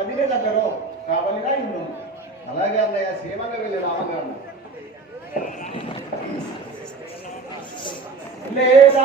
పదిలే దగ్గరో కావాలిగా ఇన్ను అలాగే అన్నయ్య క్షేమంగా వెళ్ళి రామగారు లేదా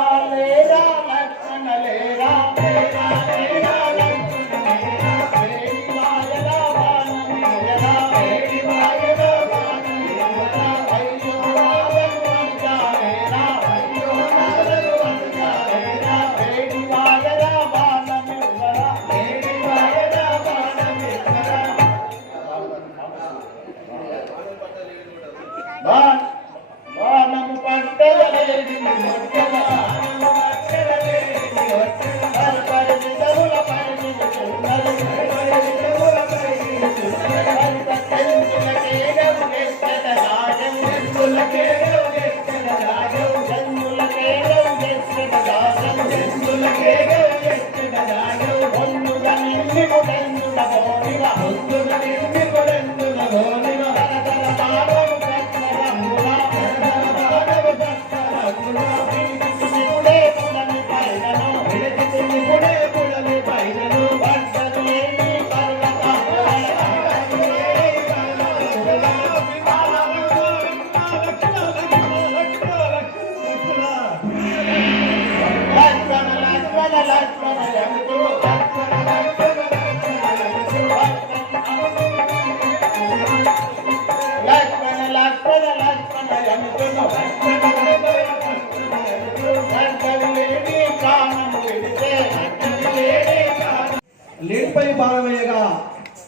లేనిపై భారమయ్యగా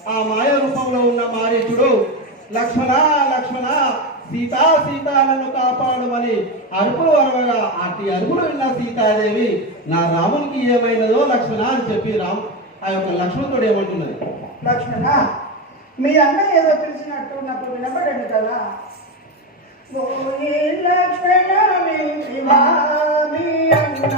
ఆ మాయ రూపంలో ఉన్న మారేతుడు లక్ష్మణ లక్ష్మణ సీతా సీతా నన్ను కాపాడమని అరుపులు అరవగా. అతి అరుపులు విన్న సీతాదేవి నా రామునికి ఏమైనదో లక్ష్మణ అని చెప్పి రామ్ ఆ యొక్క లక్ష్మణుడు ఏమంటున్నది లక్ష్మణ మీ అన్న ఏదో పిలిచినట్టు నాకు వినపడండి కదా. లక్ష్మణ మీ అన్న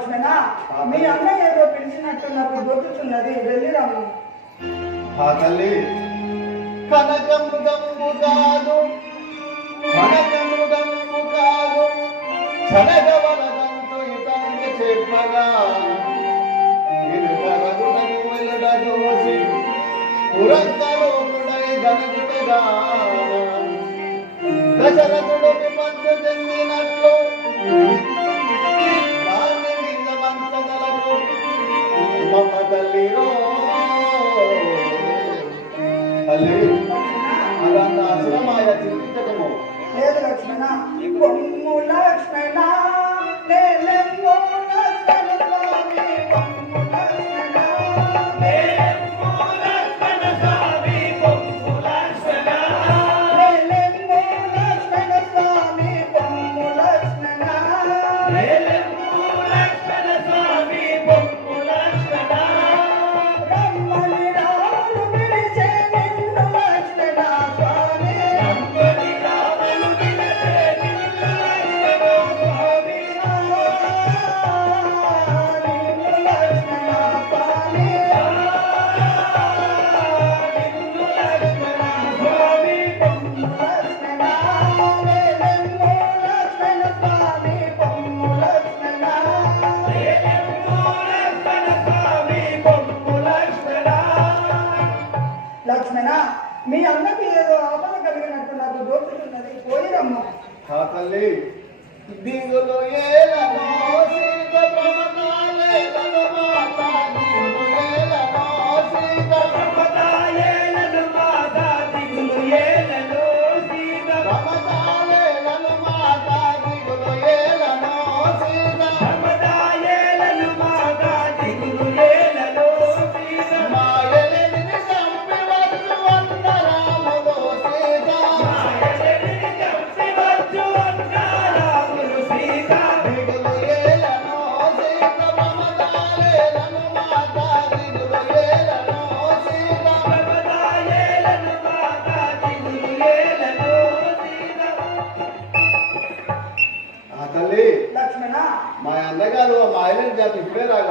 వచ్చినా మీ అన్నయ్య ఏదో పిలిచినట్టు నాకు దొరుకుతున్నది వెళ్ళిరాము తల్లి కనకమృగము కాదు కాదు కనకవలదంతో ఇతన్ని చెప్పగా. చూసి పురంతరు ధనజుడుగా దశరథుడు విపత్తు చెందినట్లు ಮೊಮ್ಮದಲ್ಲಿರೋ ಅಲ್ಲಿ ಅದನ್ನ ಸುಲಮಾಯ ಚಿಂತಿತ ಹೇಳ ಲಕ್ಷ್ಮಣ ಒಮ್ಮುಲ ಲಕ್ಷ್ಮಣ. తల్లి దిగులు ఏ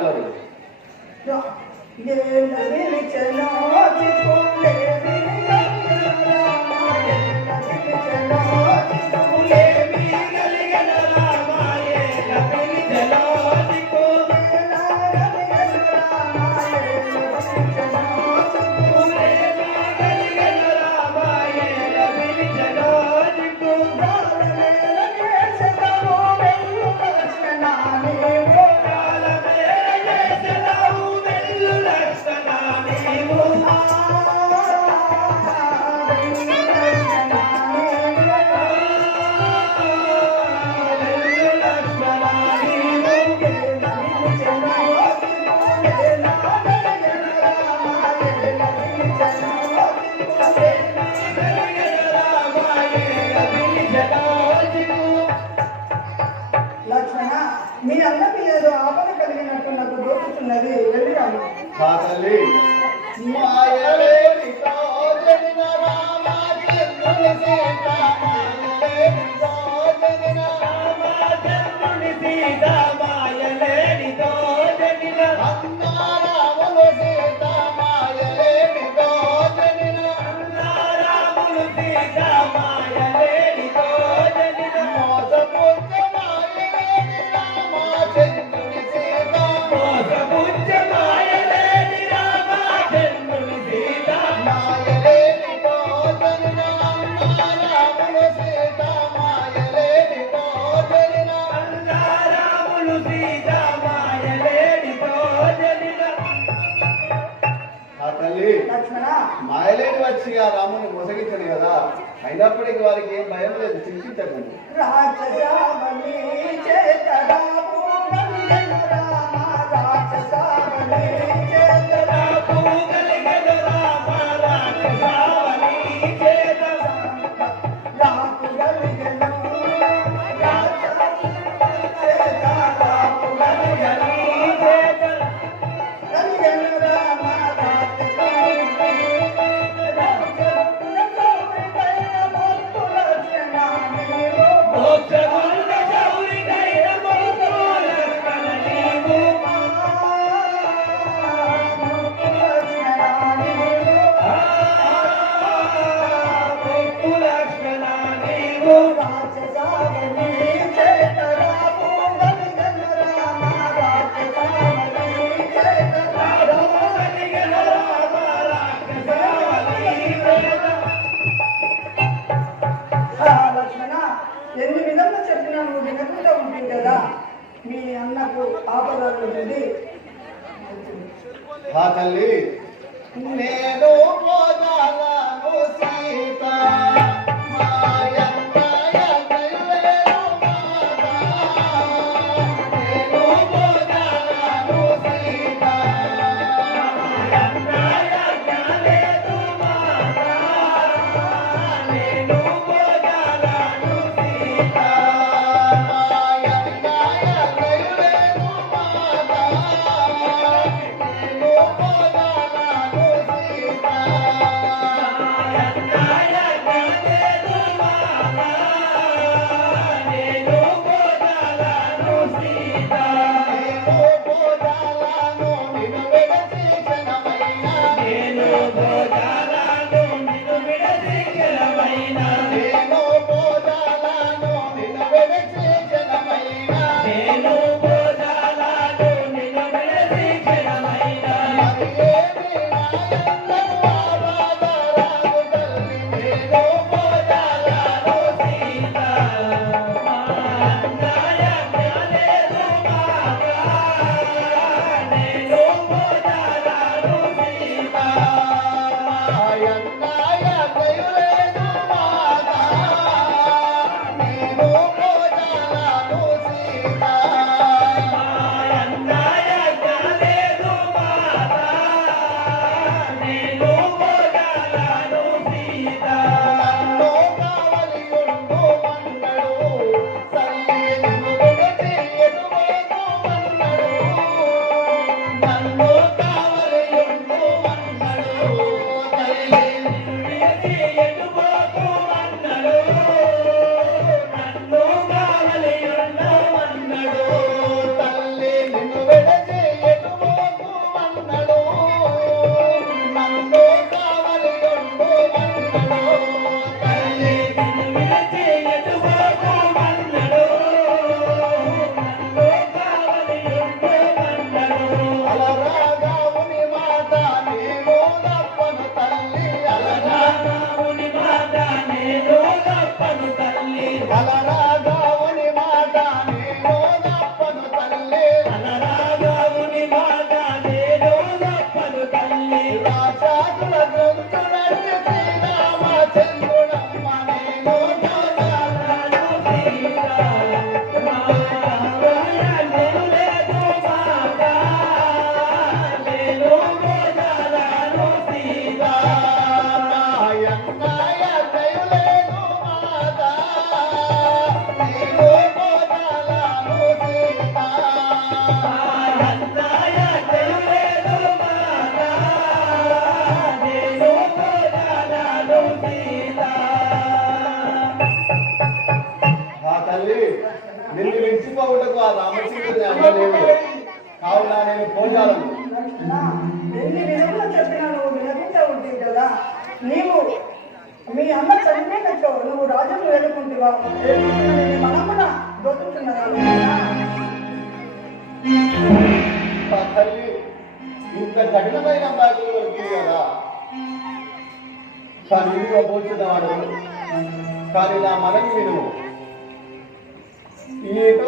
सॉरी ये लगे चलो తల్లి మాయలేని ఆ రాముని మోసగించను కదా. అయినప్పటికీ వారికి ఏం భయం లేదు. చింతించకండి. రాజా ఉంటుంది. ఆ తల్లి. నేను పోదాలను సీ ఇంత కఠినమైన బాధ్యత కానీ నా మనం విను ఏదో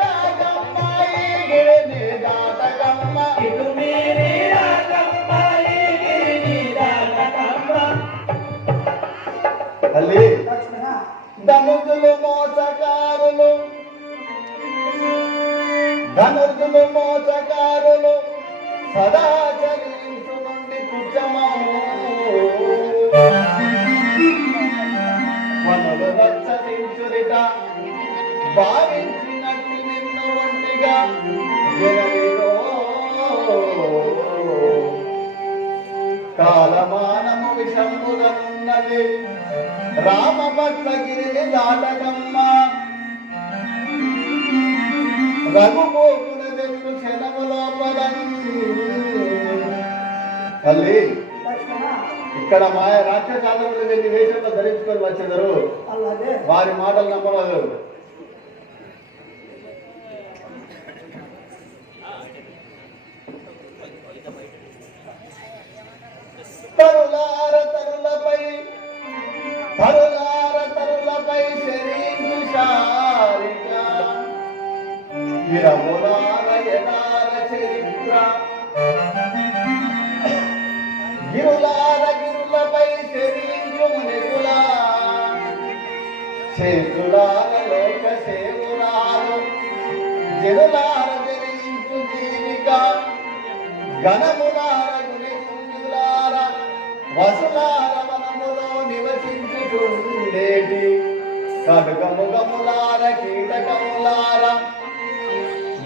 ధనుర్జులు మోసకారులు సదాచరించు నుండి కుజమము వనులు రక్షించురిట భావించినట్టు నిన్ను ఒంటిగా కాలమానము విషములనున్నది రామభక్త దాటకమ్మా. తల్లి ఇక్కడ మాయ రాక్షసాలను వెళ్ళి వేషంలో ధరించుకొని వచ్చేదరు. అలాగే. వారి మాటలు నమ్మవదు తరులార ఇరములార చరిత్ర గిరులార గిరులపై శరీరు నెగులా చేతులార లోక సేవులారు జరులార జరించు జీవిక గణములార వసులార వనములో నివసించుచుండేటి. కడుగముగములార కీటకములార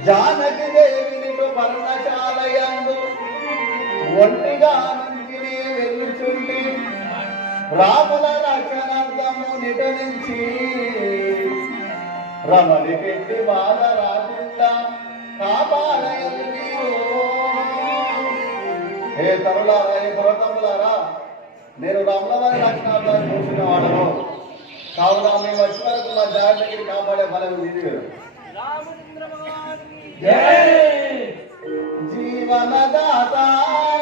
జానకి దేవిని వర్ణశాలయందు ఒంటిగా నుంచి వెళ్ళుచుండి రాముల రక్షణార్థము నిటనించి రమణి పెట్టి బాధ రాకుండా కాపాడయలు మీరు ఏ తరులారా ఏ పర్వతములారా నేను రమణవారి రక్షణార్థాన్ని చూసిన వాడను. కావున మేము వచ్చి వరకు మా జాగ్రత్తకి కాపాడే బలం ఇది जय। जीवन दाता।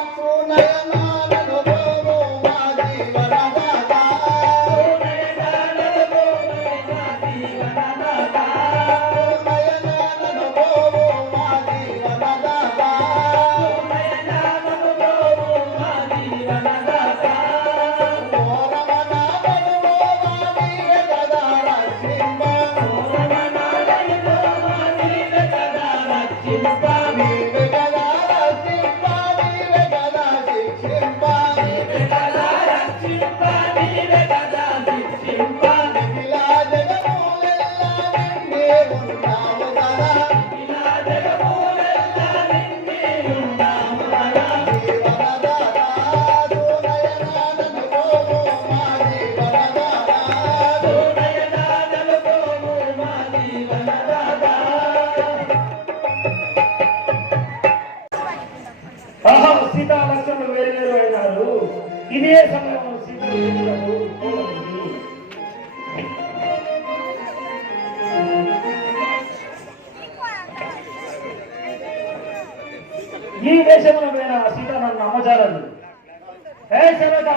ఏ శరత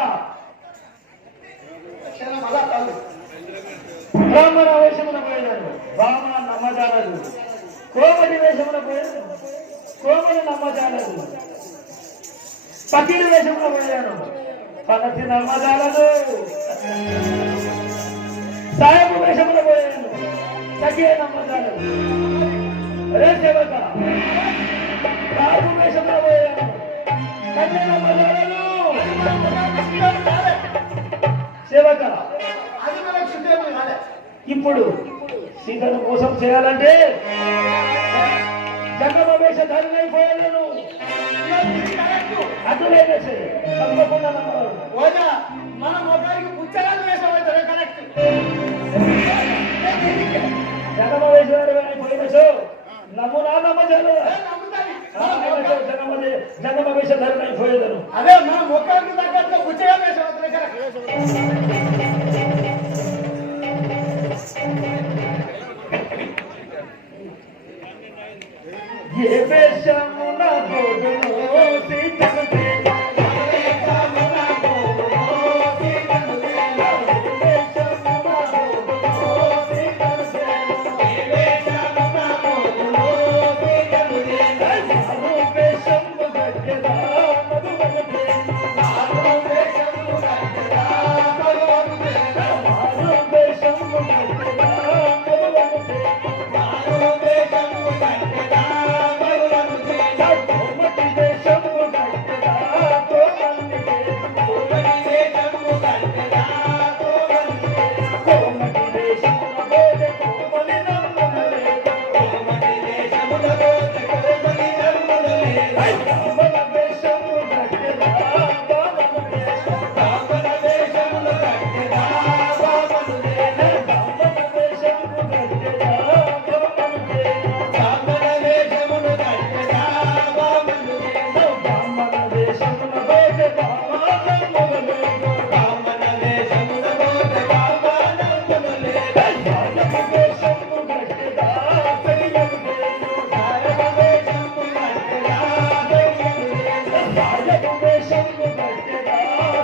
బ్రాహ్మణ వేషమున పోయినాడు. బ్రాహ్మణ నమ్మజాలదు కోమటి వేషమున పోయాడు కోమటి నమ్మజాలదు పకిడి వేషంలో పోయాడు పగతి నమ్మజాలదు సాయపు వేషంలో పోయాడు సఖే నమ్మజాలదు అదే సేవక రాజు వేషంలో పోయాడు కన్య నమ్మజాలదు సేవక. ఇప్పుడు సీతను మోసం చేయాలంటే జంగమ వేషధారణ అయిపోయాను అటులేనే చేయి తప్పకుండా మన మొబైల్కి పుచ్చగాలు కరెక్ట్. నమ్మునా నమ్మజాలు. జంగమ జంగమ వేషధారణ అయిపోయేదను అదే మన మొక్కలకి తగ్గట్టు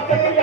que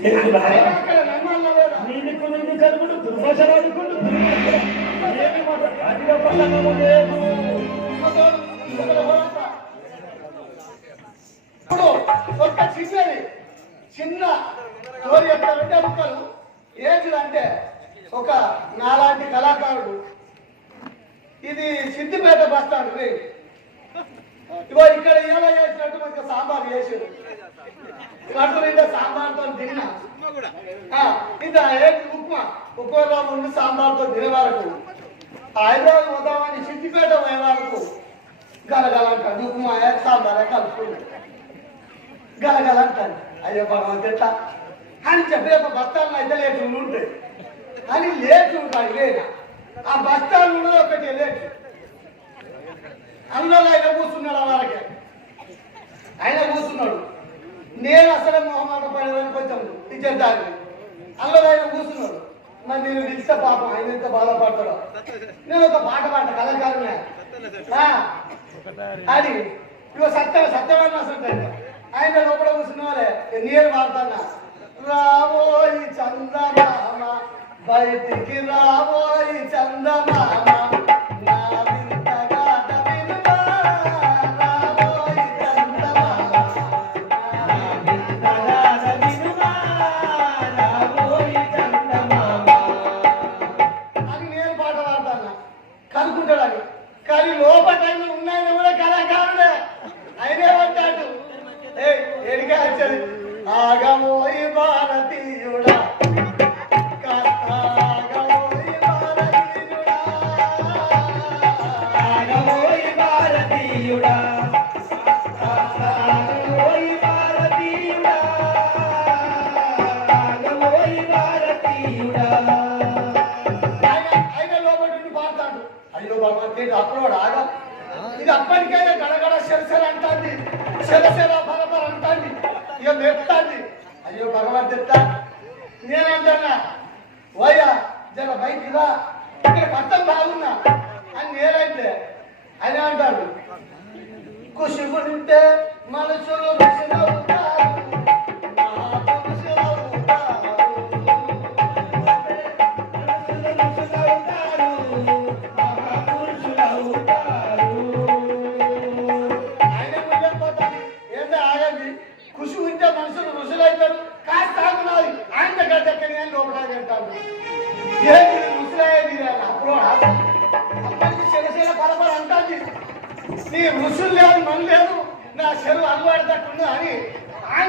ఏ నీకు కలుగుడు ఇప్పుడు ఒక చిన్నది చిన్న స్టోరీ చెప్తారంటే ముక్కలు ఏంటి అంటే ఒక నాలాంటి కళాకారుడు. ఇది సిద్దిపేట బస్ స్టాండ్ ఇగో ఇక్కడ ఏమో చేసినట్టు మనకి సాంబార్ చేసాడు కడుపు నిండా సాంబార్తో తిన్నా. ఆ, ఉప్మా? ఉప్మాలో సాంబార్తో తినే వరకు హైదరాబాద్ పోతామని సిద్దిపేట పోయే వరకు గలగలంటాడు ఉప్మా సాంబార్ కలుపుకుంది. గలగలంటాడు అయ్యో భగవంత్ అని చెప్పి బస్తాలు అయితే లేటు ఉంటాయి అని లేటు కాదు లేదు? ఆ బస్తాలు ఉండదు ఒకటి లేటు. అందులో ఆయన కూర్చున్నాడు అలాగే ఆయన కూర్చున్నాడు. నేను అసలే మొహమాట పడేదని కొంచెం ఇచ్చేద్దాన్ని అందులో ఆయన కూర్చున్నాడు. మరి నేను పిలిస్తే పాపం ఆయన ఎంత బాధపడతాడో. నేను ఒక పాట పాట కళాకారులే అది. ఇవో సత్య సత్యమైన అసలు ఆయన. లోపల కూర్చున్నవారే నీరు వాడతానా? రాబోయి చందమామ బయటికి రాబోయి చందమామ ఇంకా మెత్తాంది అయ్యో భగవాన్ భగవంతుడా నేనంటున్నా ఓయా జర బయటికి రా. ఇక్కడ కష్టం బాగున్నా అని నేనంటే ఆయన అంటాడు ఖుషి ఉంటే మనుషులు ఋషులవుతారు గడ్డెక్కని అని లోపల తింటాడు ఏంటి రుసులయ్యేది అప్పుడు అప్పటికి శరశీల పరపర అంటాది. నీ రుసులు లేదు మన లేదు నా చెరువు అలవాడతట్టుంది అని ఆయన